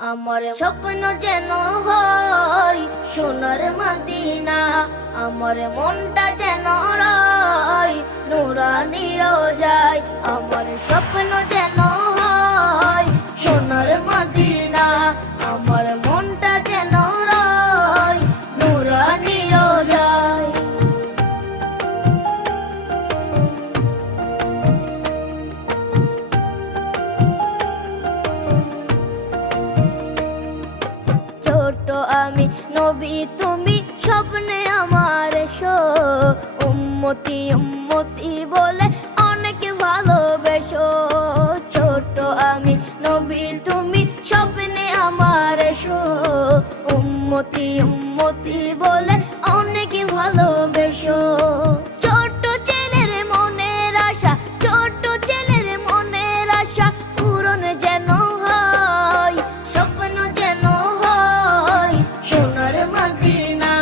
আমার স্বপ্ন যেন হয় সোনার মদিনা, আমার মনটা যেন রয় নুরানি রোজায়। আমার স্বপ্ন যেন হয় সোনার মদিনা, আমার মনটা যেন রয় নুরানি রোজায়। ছোট আমি নবী তুমি স্বপ্নে আমার এসো, উম্মতি উম্মতি বলে অনেক ভালোবেসো। ছোট আমি নবী তুমি স্বপ্নে আমার এসো, উম্মতি উম্মতি বলে অনেক ভালোবেসো। ছোট ছেলের মনের আশা, ছোট ছেলের মনের আশা পূরণ যেন হয়, স্বপ্ন যেন হয় সোনার মদিনা,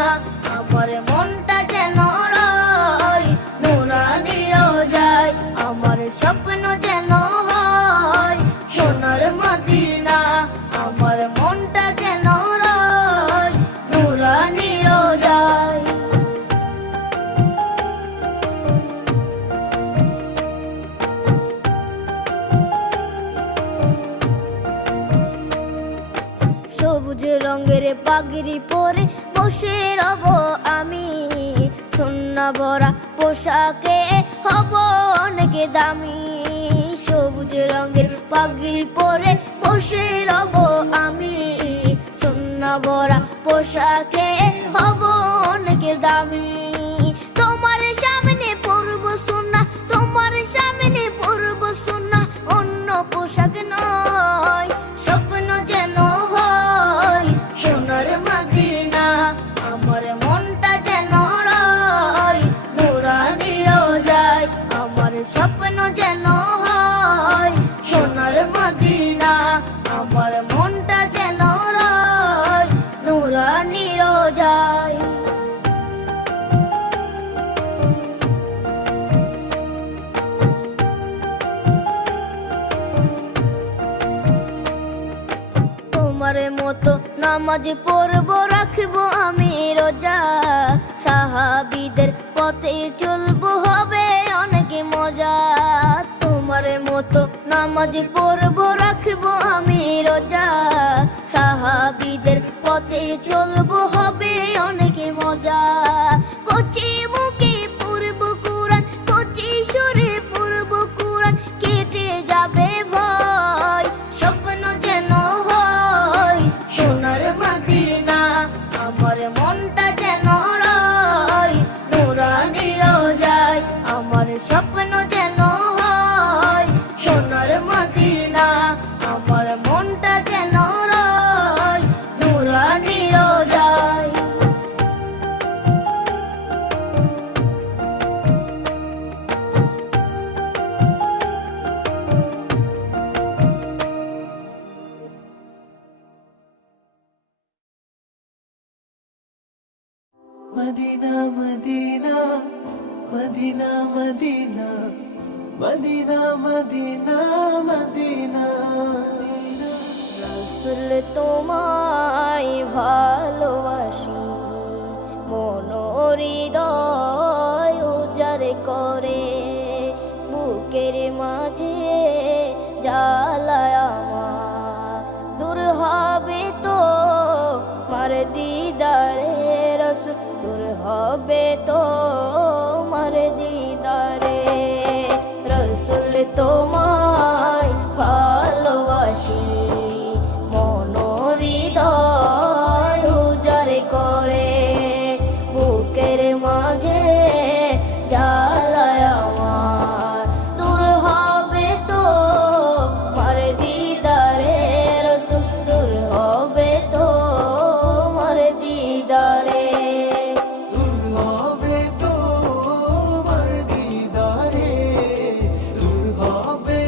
আমার মনটা যেন রয় নুরানি রোজায়। আমার স্বপ্ন যেন হয় সোনার মদিনা, আমার মনটা যেন রয় নুরানি রোজায়। সবুজ রঙের পাগড়ি পরে বসে রব আমি, সোনা ভরা পোশাকে হব অনেক দামি। সবুজ রঙের পাগড়ি পরে বসে রব আমি, সোনা ভরা পোশাকে হব অনেক দামি। তোমার সামনে পরব সোনা, তোমার সামনে পরব সোনা, অন্য পোশাক নয়, স্বপ্ন যেন হয় সোনার মদিনা, আমার মনটা যেন রয় নুরানি রোজায়। আমার স্বপ্ন যেন হয় সোনার মদিনা, আমার মনটা যেন রয় নুরানি রোজায়। তোমার মতো নামাজ পড়ব রাখবো আমি রোজা, সাহাবীদের পথে চলবো হবে অনেক মজা। তোমার মতো নামাজ পড়ব রাখবো আমি রোজা, সাহাবীদের পথে চলবো হবে অনেক মজা। কচি মুখে পড়ব কুরআন, কচি সুরে পড়ব কুরআন, কেটে যাবে ভয়, স্বপ্ন যেন হয় সোনার মদিনা, আমার মনটা যেন রয় নুরানি রোজায়। আমার স্বপ্ন যেন হয় সোনার মদিনা, আমার মনটা যেন রয় নুরানি রোজায়। Medina Medina Medina Medina Medina Medina Medina. রাসূল তোমায় ভালোবাসি, মন হৃদয় উজাড় করে, বুকের মাঝে জ্বালায় আমার, দূর হবে তো মার দিদারে রাসূল, দূর হবে তো মার দিদারে। রাসূল তোমায় ভালোবাসি, মন হৃদয় উজাড় করে, বুকের মাঝে জ্বালায় আমার, দূর হবে তো মার দিদারে রাসূল, দূর হবে তো মার দিদারে। দূর হবে তো মার দিদারে, দূর হবে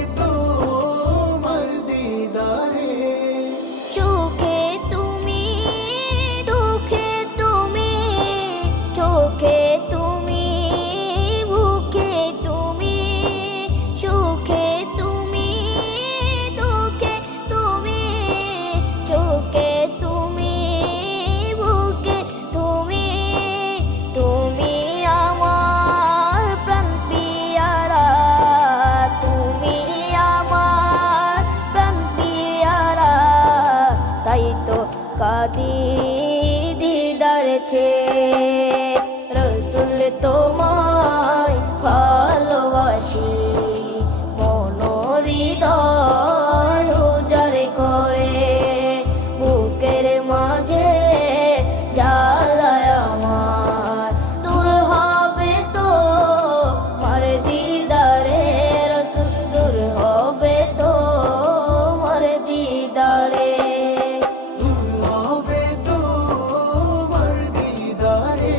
দিদার চেয়ে রসুল তোমায় ভালোবাসি মন হৃদয় উজাড় করে বুকের মাঝে জ্বালায় আমার দূর হবে তো মার দিদারে রসুল দূর হবে তো মার দিদারে দূর হবে তোমার দিদারে,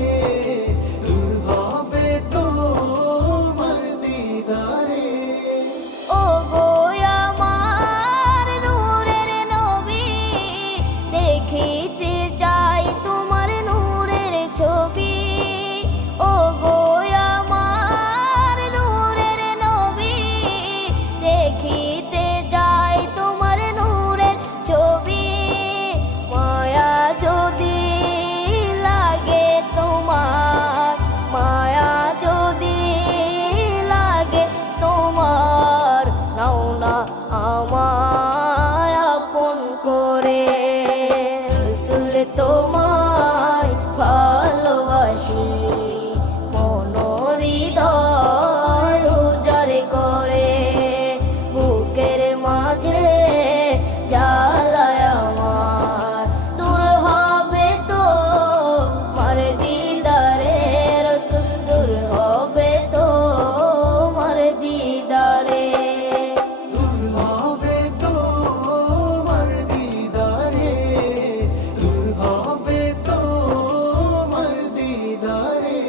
দূর হবে তোমার দিদারে। ও গো আমার নূরের নবী দেখিতে চাই তোমার নূরের ছবি ও গো আমার নূরের নবী দেখিতে চাই তোমার নূরের ছবি মায়া যদি লাগে তোমার মায়া যদি লাগে তোমার নাও না আমায় আপন করে রসুল তোমায় ভালোবাসি মন হৃদয় উজাড় করে বুকের মাঝে জ্বালায় আমার দূর হবে তো মার দিদারে রসুল দূর হবে তো মার দিদারে দূর হবে তোমার দিদারে, দূর হবে তোমার দিদারে।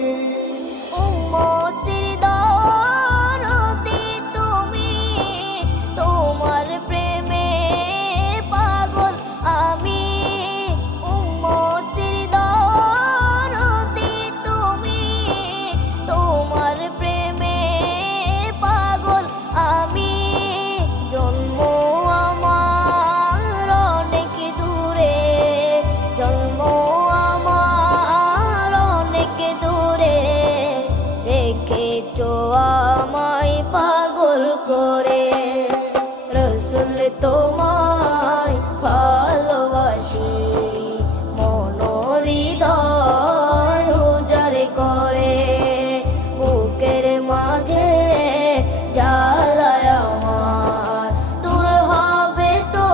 উম্মতের দরদি তুমি তোমার প্রেমে পাগল আমি উম্মতের দরদি তুমি তোমার প্রেমে পাগল আমি জন্ম আমার অনেক দূরে জন্ম আমার অনেক দূরে রেখেছো আমায় পাগল করে রসুল তোমায় ভালোবাসি মন হৃদয় উজাড় করে বুকের মাঝে জ্বালায় আমার দূর হবে তো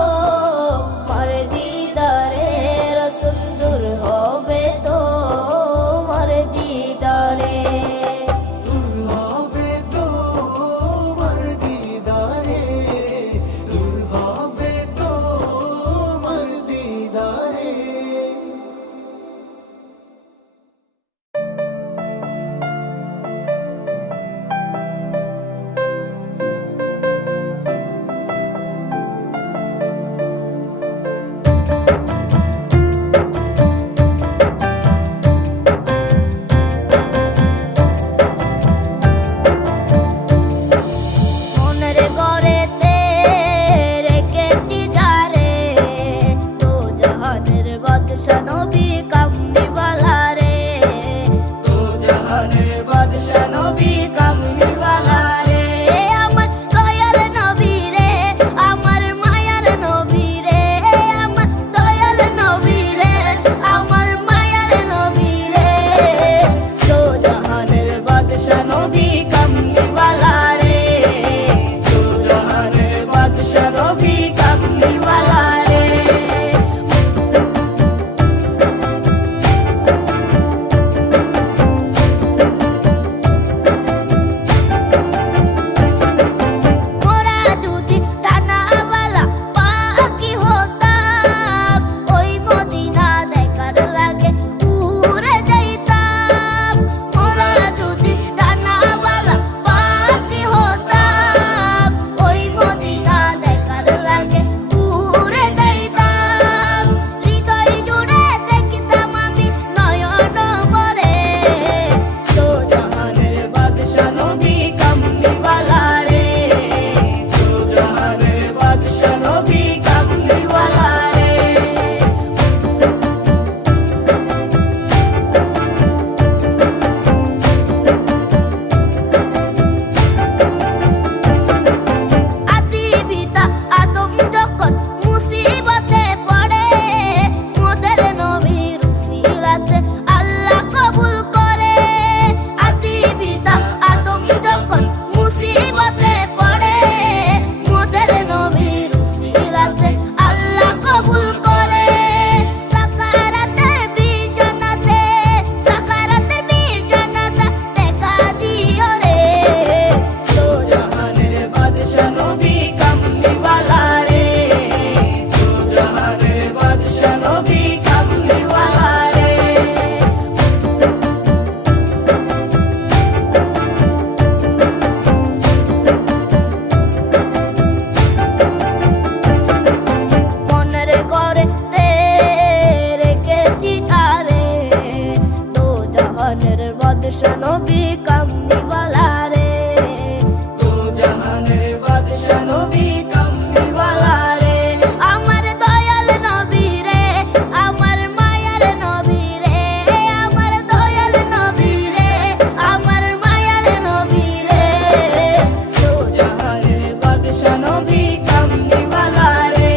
মার দিদারে রসুল দূর হবে তো মার দিদারে দূর হবে তোমার দিদারে, দূর হবে কামলিওয়ালা রে,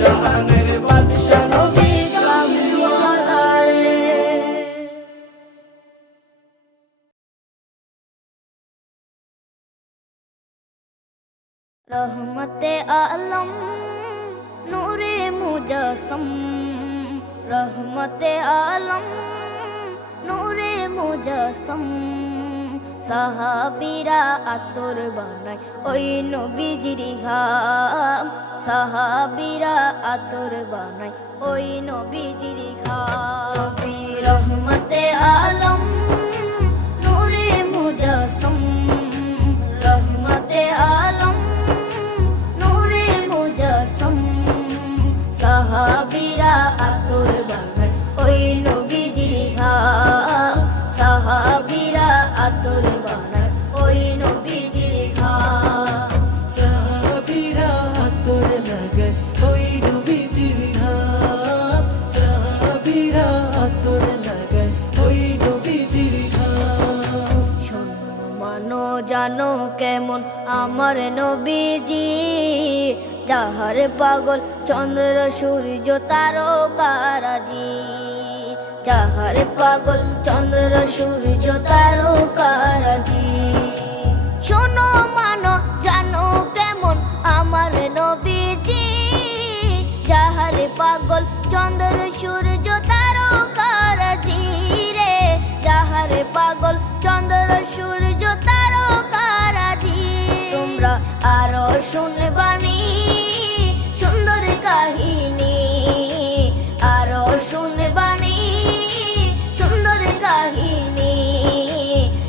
জাহানের বাদশা নবী কামলিওয়ালা রে। রহমতে আলম নূরে মুজাসম, রহমতে আলম নূরে মুজাসম, সাহাবীরা আতর বানায় ওই নবীজির ঘাম, সাহাবীরা আতর বানায় ওই নবীজির ঘাম। নবী রহমতে আলম নূরে মুজাসম, রহমতে আলম নূরে মুজাসম, সাহাবীরা আতর বানায় ওই নবীজির ঘাম, সাহাবীরা আতর বানায় ওই নবীজির ঘাম। সাহাবীরা আতর লাগায় ওই নবীজির ঘাম, সাহাবীরা আতর লাগায় ওই নবীজির ঘাম। শোনো মানো জানো কেমন আমার নবীজি, যাহার পাগল চন্দ্র সূর্য তারকারাজি, যাহার পাগল চন্দ্র সূর্য তারকারাজি। শোনো মানো জানো কেমন আমার নবীজি, যাহার পাগল চন্দ্র সূর্য তারকারাজি রে, যাহার পাগল চন্দ্র সূর্য তারকারাজি। তোমরা আরো শুনবানি সুন্দর কাহিনী, আরো শুনবানি সুন্দর কাহিনী,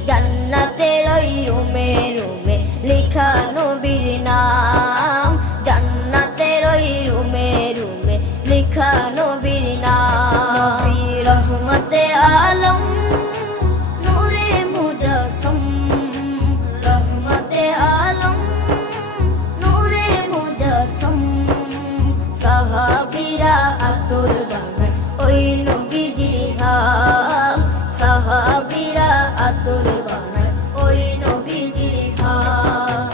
জান্নাতের ওই রুমে রুমে লেখা নবীর নাম, জান্নাতের ওই রুমে রুমে লেখা নবীর নাম। নবী রহমতে আলম নূরে মুজাসম, রহমতে আলম নূরে মুজাসম, সাহাবীরা আতর বানায় ওই নবীজির ঘাম, সাহাবীরা আতর বানায় ওই নবীজির ঘাম।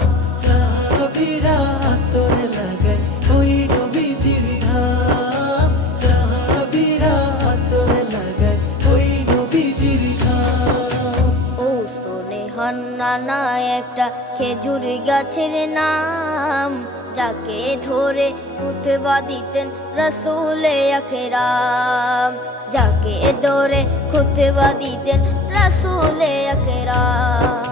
সাহাবীরা আতর লাগায় ওই নবীজির ঘাম, সাহাবীরা আতর লাগায় ওই নবীজির ঘাম। ওস্তনে হান্নানা একটা খেজুর গাছের নাম, যাকে ধরে খুতবা দিতেন রাসূলে আকরাম, যাকে ধরে খুতবা দিতেন রাসূলে আকরাম।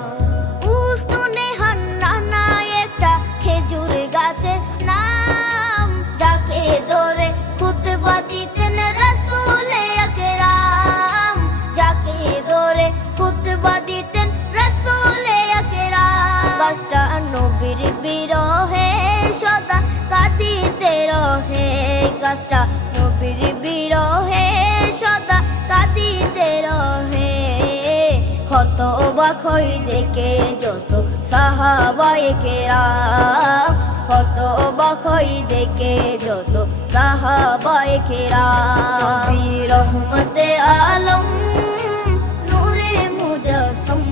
উস্তনে হান্নানা একটা খেজুর গাছের নাম, যাকে ধরে খুতবা দিতেন রাসূলে আকরাম, যাকে ধরে খুতবা দিতেন রাসূলে আকরাম। গাছটা নবীর বিরহে সদা কাঁদিতে রহে, গাছটা নবীর বিরহে সদা কাঁদিতে রহে। হতবাক হই দেখে যত সাহাবায়ে কেরাম, হতবাক হই দেখে যত সাহাবায়ে কেরাম। নবী রহমতে আলম নূরে মুজাসম,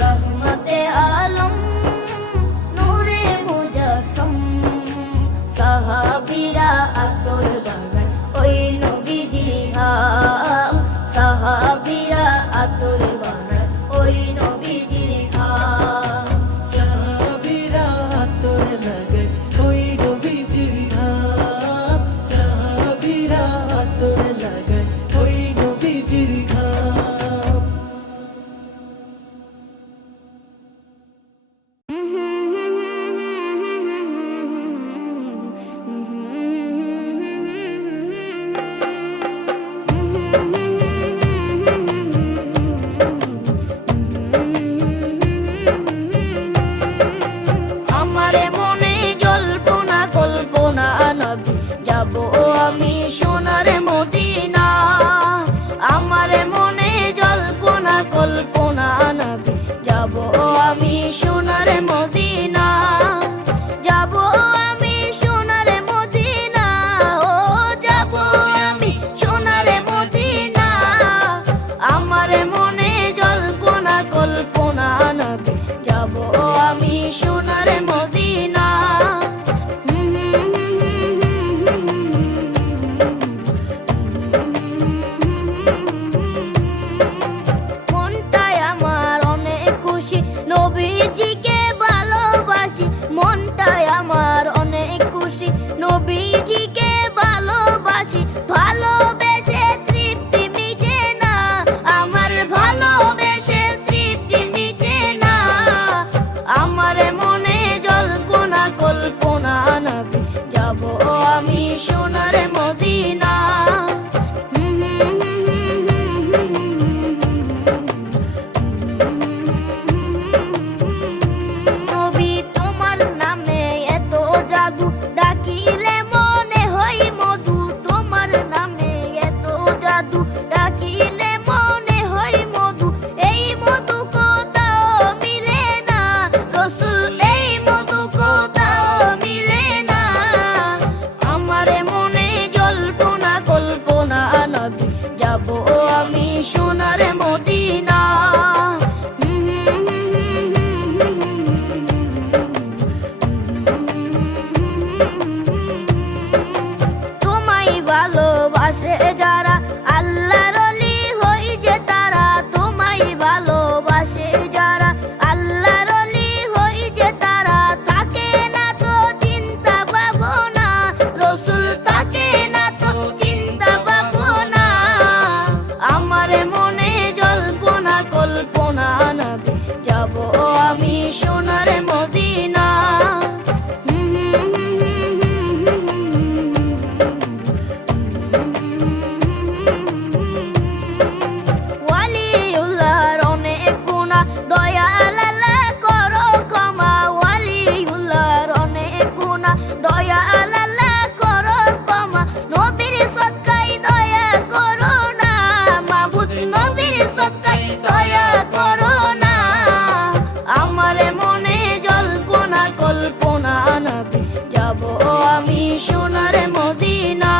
রহমতে আলম নূরে মুজাসম, সাহাবীরা আতর বানায় ওই নবীজির ঘাম, সাহাবীরা আতর বানায় ওই নবীজির ঘাম। সাহাবীরা আতর লাগায় ওই নবীজির ঘাম, সাহাবীরা আতর লাগায় ওই নবীজির আমি সোনার মদিনা।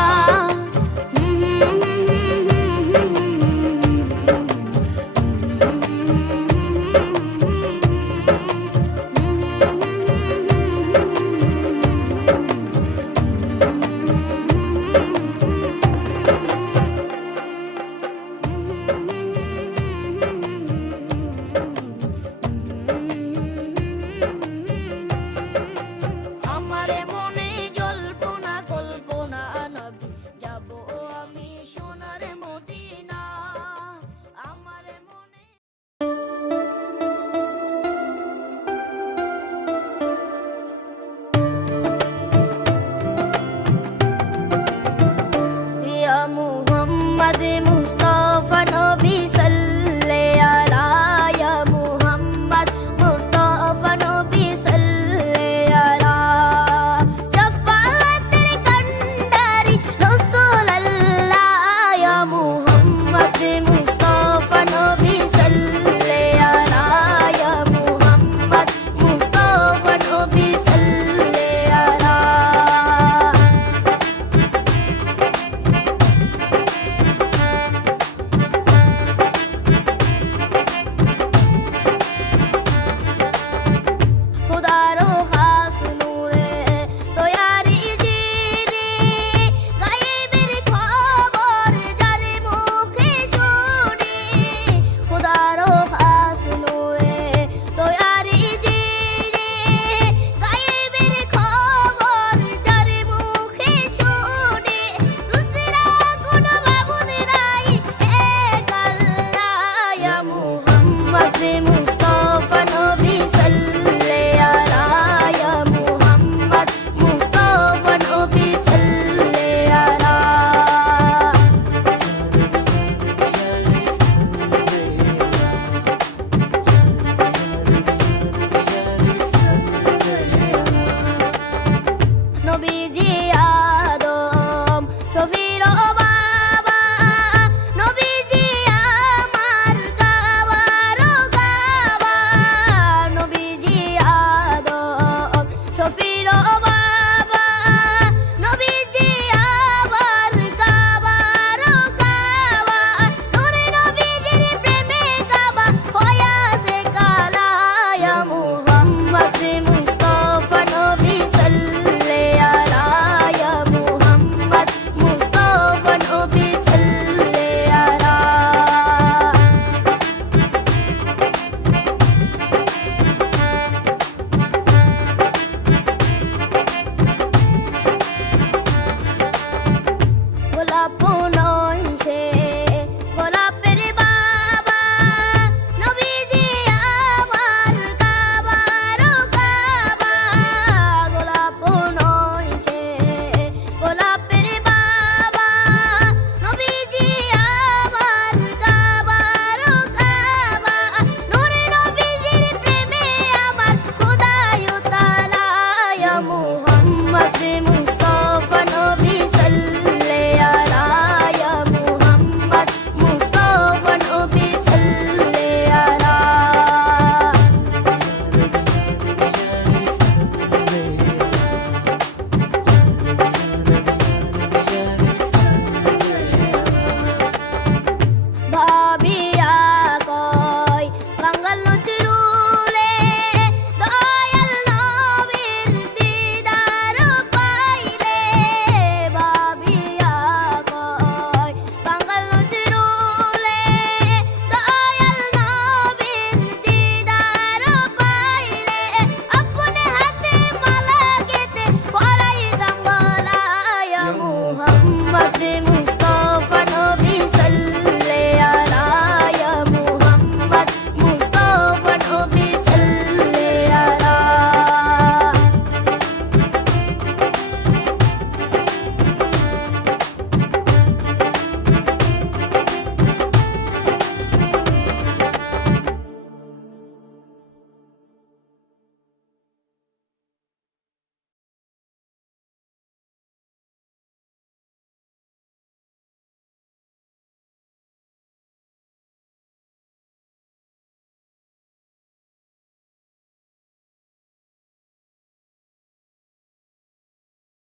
আমারে মনে জল্পনা কল্পনা নবী যাব আমি সোনার মদিনা। আমারে মনে ইয়া মুহাম্মদ মুস্তাফা নবী সাল্লে আলা ইয়া মুহাম্মদ মুস্তাফা নবী সাল্লে আলা শাফাআতের কান্ডারি রাসূলুল্লাহ ইয়া মুহাম্মদ মুস্তাফা নবী সাল্লে আলা ইয়া মুহাম্মদ মুস্তাফা নবী সাল্লে আলা। खुदारो खास नूरे तैयारी जिनी गायबेर खबर जार मुखे शुनी। खुदारो खास नूरे तैयारी जिनी गायबेर खबर जार मुखे शुनी। दूसरा कोनो माबूद नाई एक अल्लाह या मुहम्मद मुस्तफा नबी सल्ले आला या मुहम्मद मुस्तफा नबी सल्ले आला। নবীজি আদম শফির বাবা নবীজি আমার গাওয়ার গাওয়া। নবীজি আদম শফির বাবা